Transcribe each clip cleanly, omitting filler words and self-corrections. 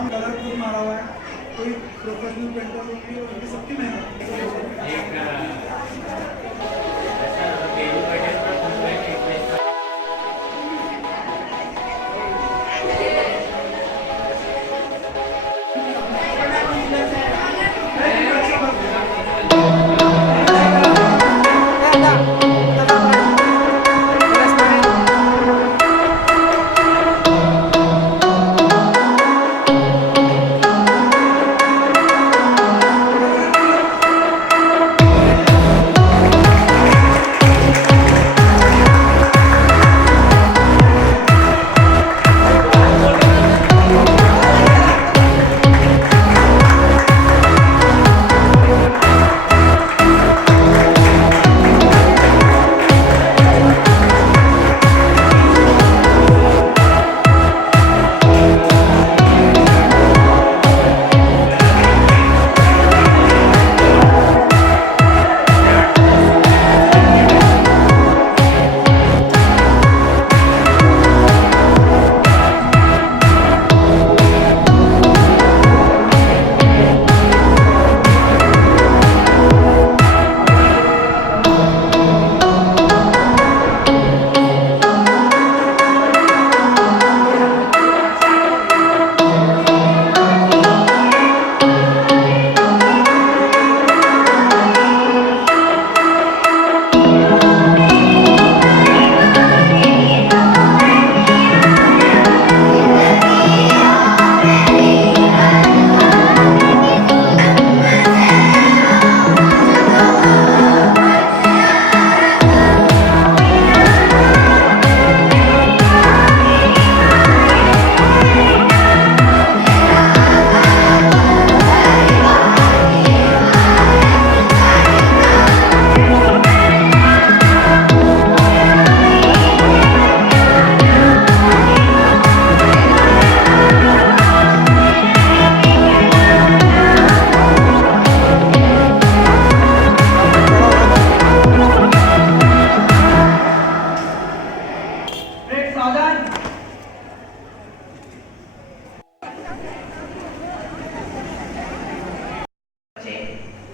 नाम कलरफुल मारा हुआ है, कोई प्रोफेशनल पेंटर होगी और ये सबकी मेहनत।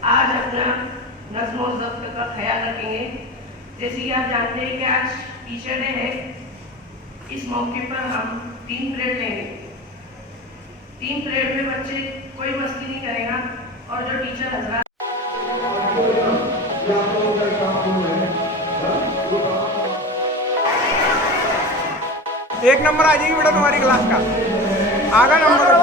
आज अपना नज्म और ज़ब्त का ख्याल रखेंगे। जैसे कि आप जानते हैं कि आज टीचर डे है, इस मौके पर हम 3 पीरियड लेंगे। 3 पीरियड में बच्चे कोई मस्ती नहीं करेगा और जो टीचर हजरात एक नंबर आ जाएगी बेटा तुम्हारी क्लास का, आगा नंबर।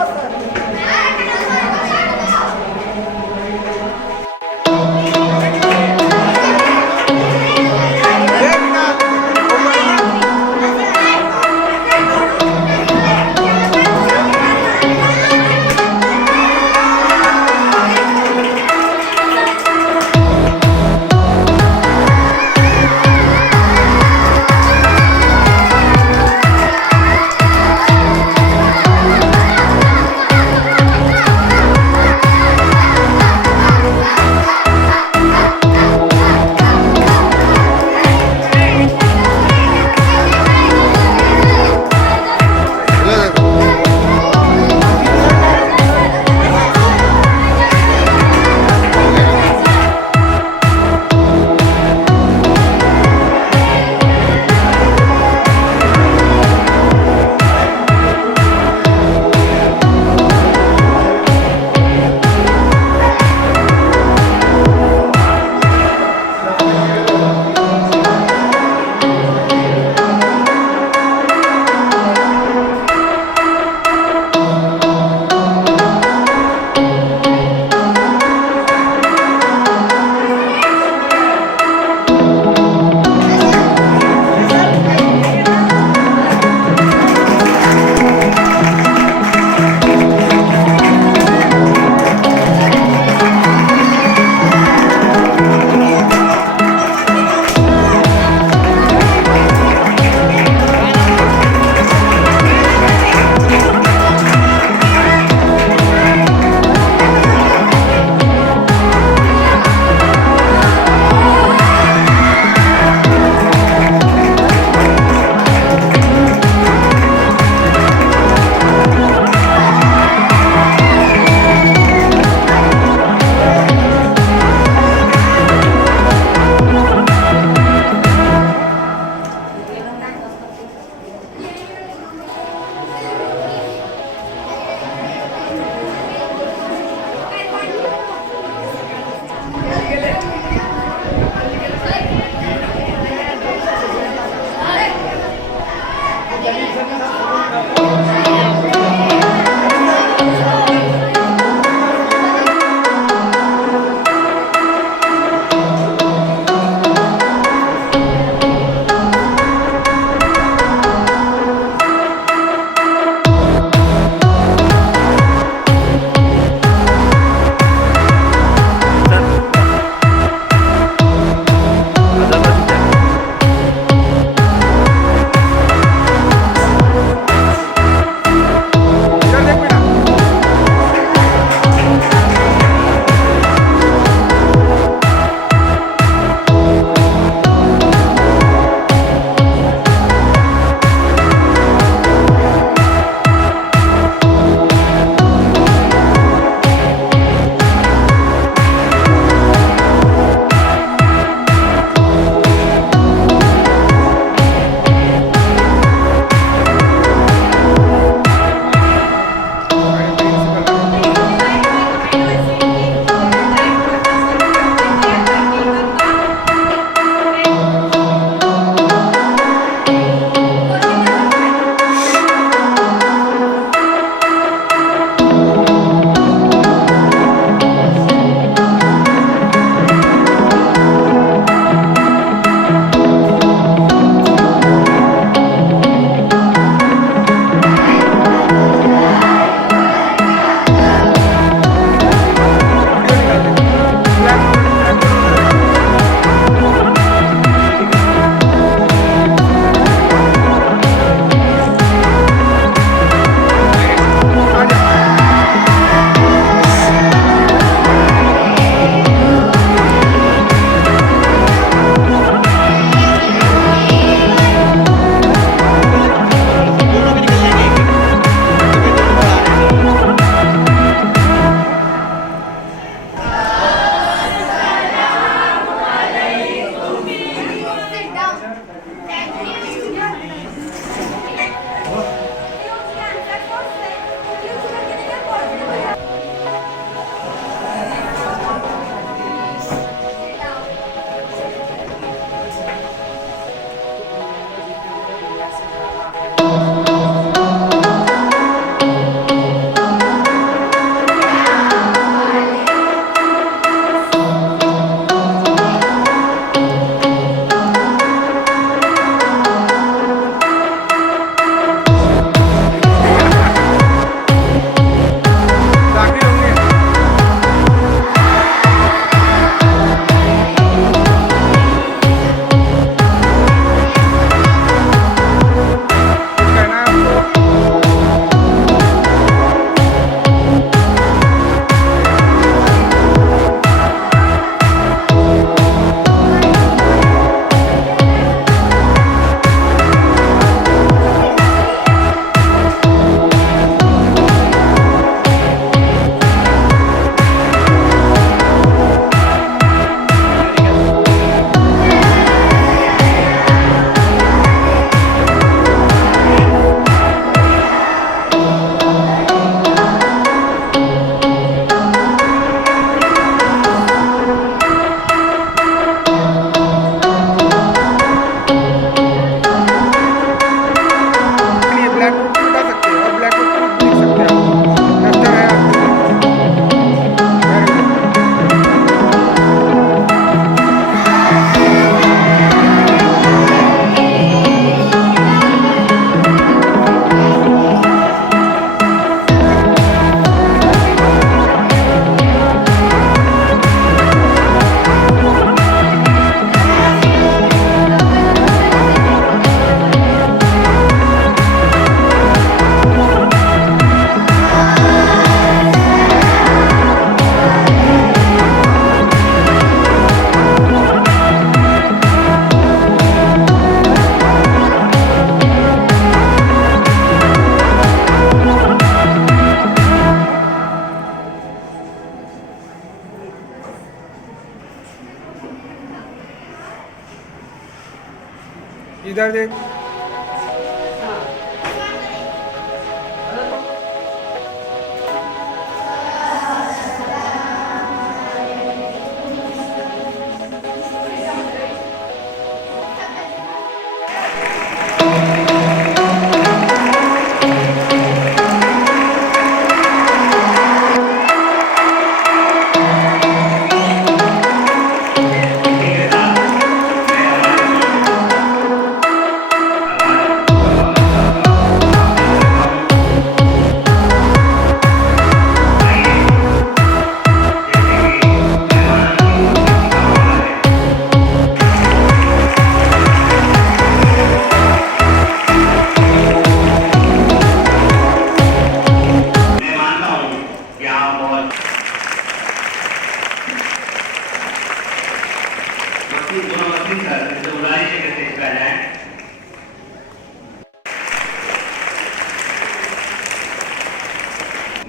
इधर देख।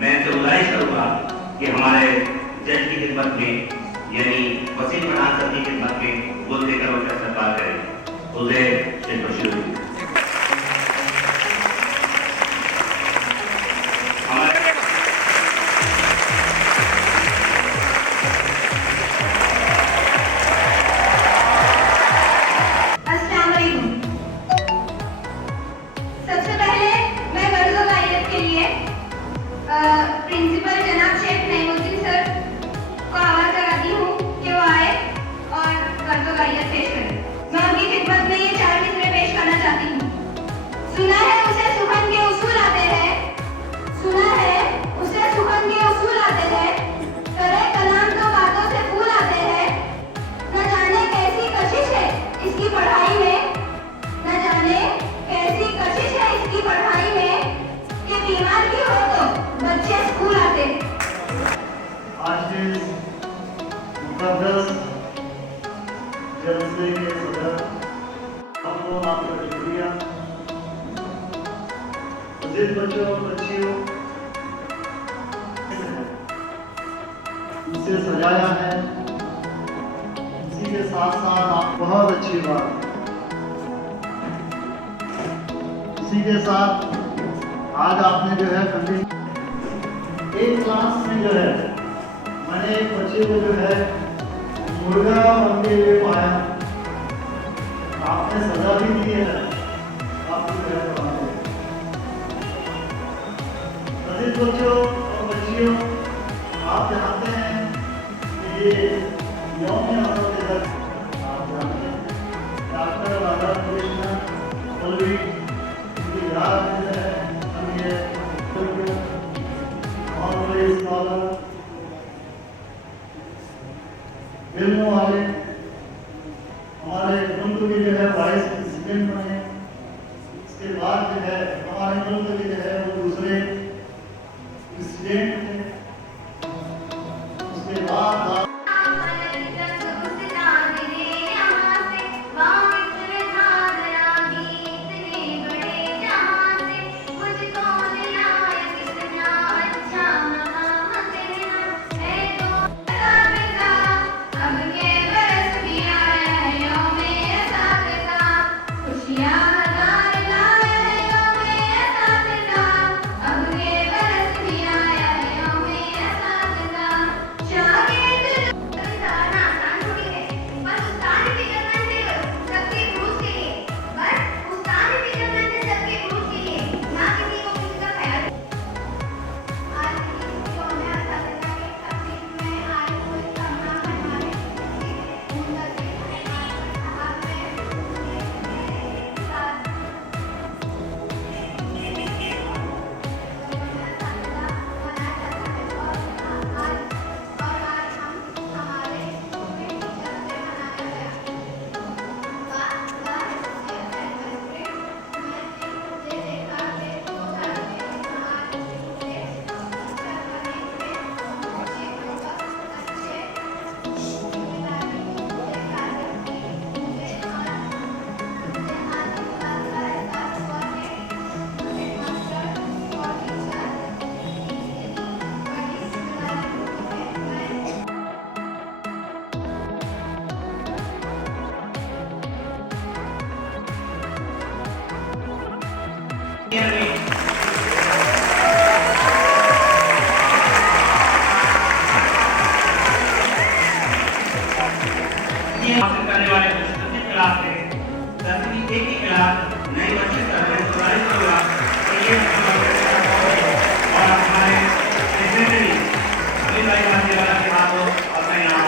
मैं इनसे गुजारिश करूंगा कि हमारे जज की खिदमत में यानी वसीम पठान साहब की खिदमत में वो देकर उनका सत्कार करें। उसे शुरू प्रिंसिपल जनाब शेख नईमुद्दीन सर को आवाज लगाती हूँ कि वो आए और कर्तव्य पेश करें। मैं उनकी खिदमत में ये 4 मिसरे पेश करना चाहती हूँ। सुना है उसे सुखन के उसूल आते हैं, सुना है उसे सुखन के उसूल आते हैं, करे कलाम तो बातों से फूल आते हैं। न जाने कैसी कशिश है इसकी पढ़ाई में, न जाने कैसी कशिश है इसकी पढ़ाई में कि बीमार भी हो तो बच्चे स्कूल आते। आज के मुकद्दस जलसे के सदर आपको आपका शुक्रिया। अजीज बच्चों और बच्चियों, इसे सजाया है, इसी के साथ साथ आप बहुत अच्छी बात, इसी के साथ आज आपने जो है एक क्लास में जो है मैंने एक बच्चे को जो है मुर्गा बनते हुए पाया। आपने सजा भी दी है, आपको जो है पढ़ाते। अजीज बच्चों और बच्चियों, आप जानते हैं कि ये यौम हज़रत आप जानते हैं डॉक्टर राधा कृष्ण मौलवी की याद में जो है हम ये और बड़े स्कॉलर इल्म वाले हमारे मुल्क के जो है वाइस प्रेसिडेंट बने। इसके बाद जो है हमारे मुल्क के जो है वो दूसरे प्रेसिडेंट थे। उसके बाद अब के बरस भी आया है अभी भाई मानने वाला के हाथ हो अपना इनाम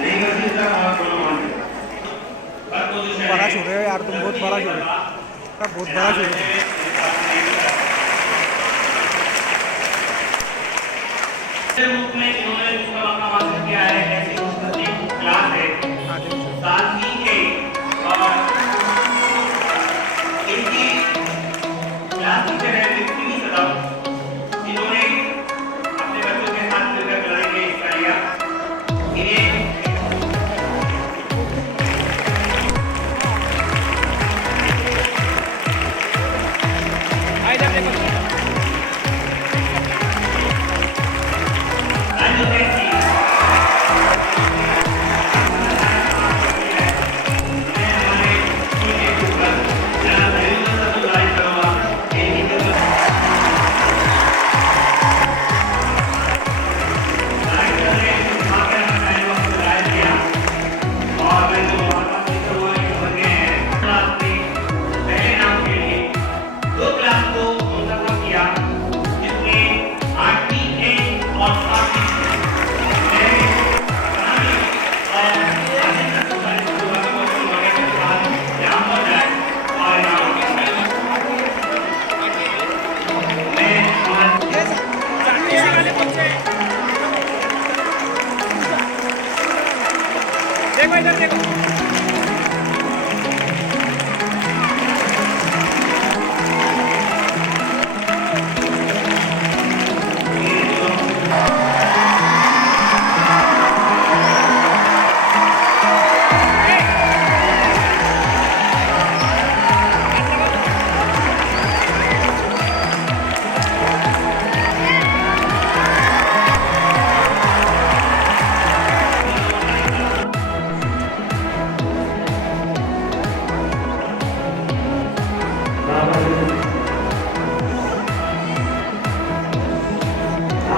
नहीं मसीह तक और दोनों मानते बड़ा छोड़ रहे हो यार, तुम बहुत बड़ा छोड़ रहे हो, बहुत बड़ा छोड़ रहे हो। रूप में इन्होंने दूसरा मकाम हासिल किया है, ऐसी संस्कृति क्लास है 7वीं के और इनकी क्लास टीचर है विक्टरी सदाम, जिन्होंने अपने बच्चों के साथ मिलकर लड़ाई में हिस्सा लिया। इन्हें देखो इधर देखो,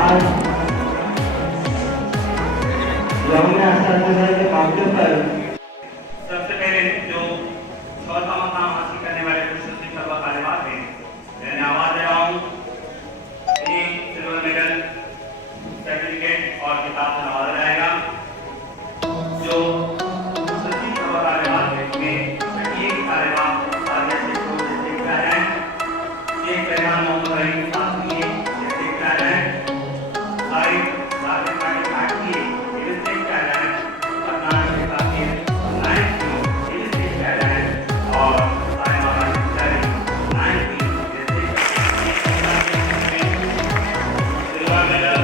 आज लवण्य आचार्य के मौके पर सबसे पहले जो चौथा मकाम हासिल करने वाले खुशनसीब तलबा तालिबात हैं, मैं आवाज दे रहा हूँ इन्हें सिल्वर मेडल, सर्टिफिकेट और किताब से नवाजा जाएगा। जो खुशनसीब तलबा तालिबात हैं उनमें छठी की तालिबात आलिया शेख को देख रहे हैं, शेख फरमान मोहम्मद रहीम साथी देख रहे हैं, साहिब राजेश पाटिल ये देख रहे हैं, पटना के साथी नाइट ये देख रहे हैं और साहिबा नाइट ये देख रहे हैं। सिल्वर मेडल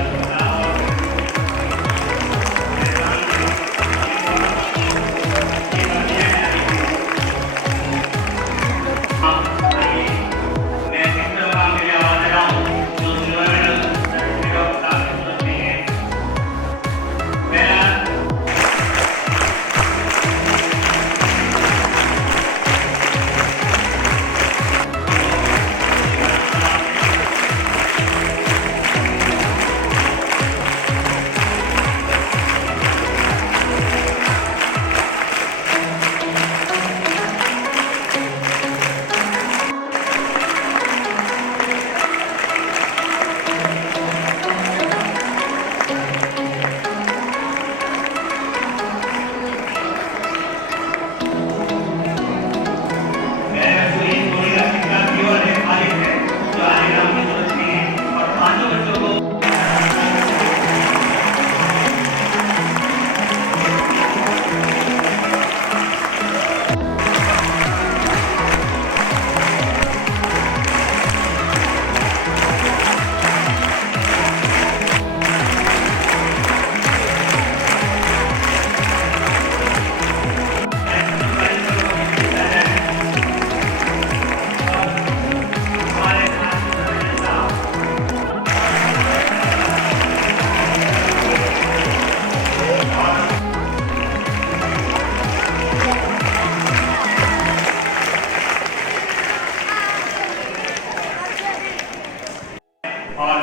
और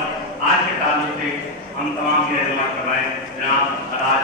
आज के ताल्लुक से हम तमाम की रहनुमा कर रहे हैं जनाब राज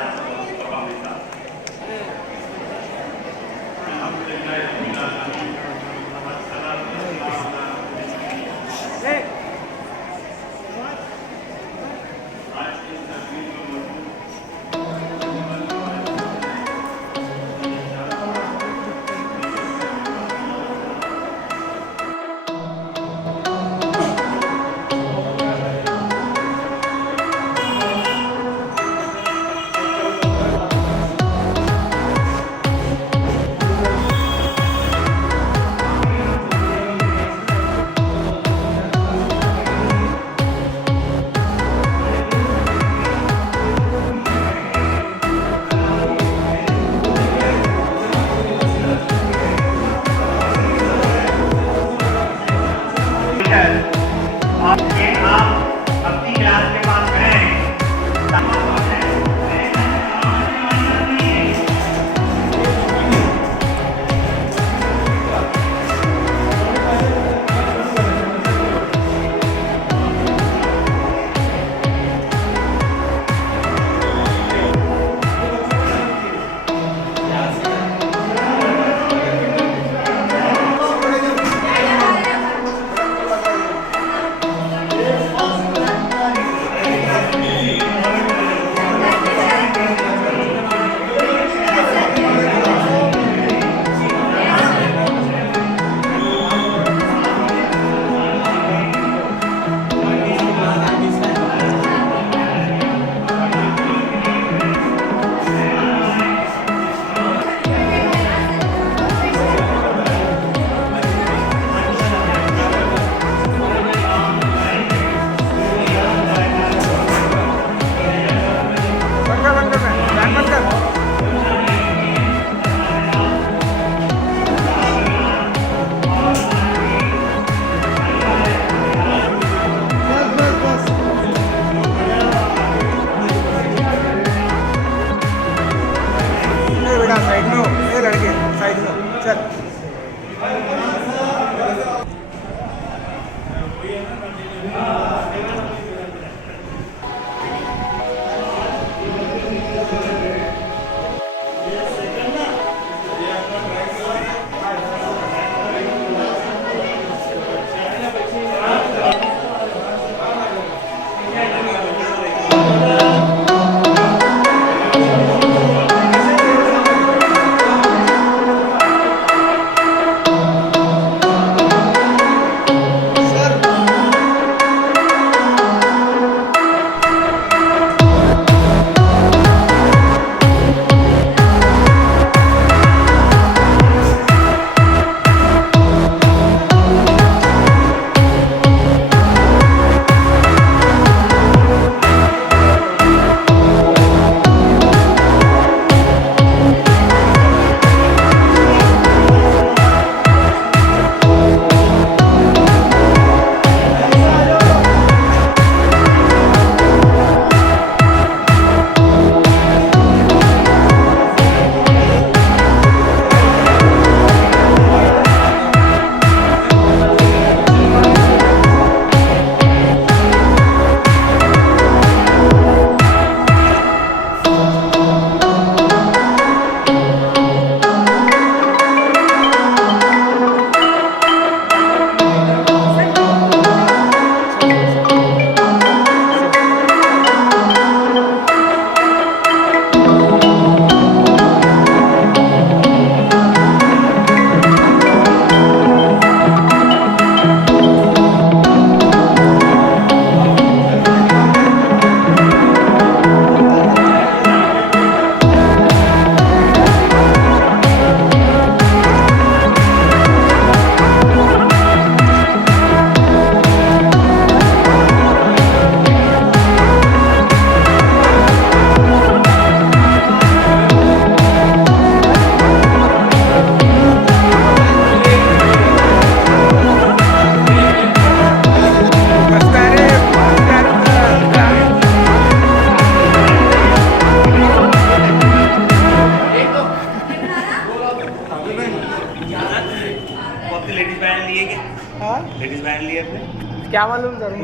लेडीज बैंड लिए अपने क्या मालूम सर,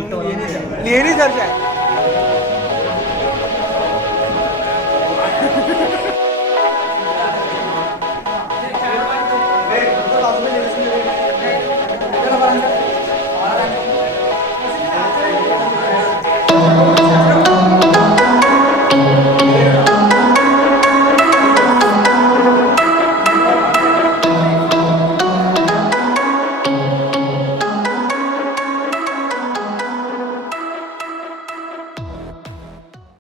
लिए नहीं सर क्या